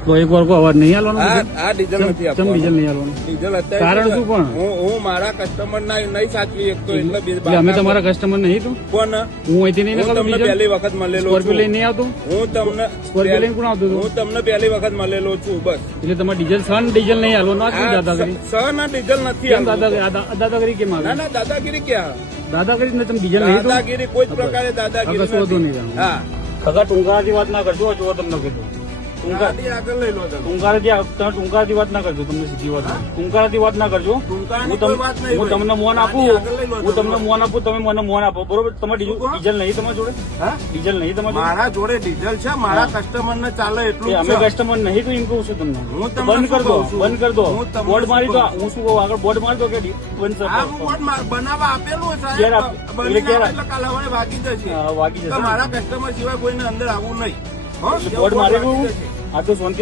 તો એક વાર અવાજ નહીં આલવાનો આ ડીઝલ નથી ચમ ડીઝલ નહીં આલવાનું ડીઝલ અત્યારે કારણ શું પણ હું મારા કસ્ટમર ના નહીં સાચવી શકતો એટલે અમે તમારા કસ્ટમર નહીં તું કોણ હું અહીંથી નહીં હું તમને પહેલી વખત મળેલો સ્કોર્પિયો લઈને નહીં આવતું હું તમને સ્કોર્પિયો લઈને કોણ આવતું હું તમને પહેલી વખત મળેલો છું બસ એટલે તમારે ડીઝલ સન ડીઝલ નહીં આલવાનું આ શું દાદાગીરી સહ ના ડીઝલ નથી કેમ દાદાગીરી કેમ આવે ના ના દાદાગીરી ક્યાં દાદાગીરી ને તમે ડીઝલ નહીં દાદાગીરી કોઈ જ પ્રકારે દાદાગીરી નહીં હા ખગા ટૂંકાથી વાત ના કરજો જો તમને કીધું આગળ લઈ લો તમે ટૂંકાથી વાત ના કરજો તમને સીધી વાત ટૂંકાથી વાત ના કરજો હું તમને મોન આપું તમે મને મોન આપો બરોબર તમારે ડીઝલ નહીં તમારી જોડે ડીઝલ નહીં તમારી મારા જોડે ડીઝલ છે મારા કસ્ટમર ને ચાલે એટલું અમે કસ્ટમર નહીં તો એમ કહું છું તમને બંધ કર દો બોર્ડ મારી દો હું શું કહું આગળ બોર્ડ મારી દો કે બંધ બનાવવા આપેલું એટલે કાલે વાગી જશે મારા કસ્ટમર સિવાય કોઈને અંદર આવવું નહીં બોર્ડ મારેલું આ તો શાંતિ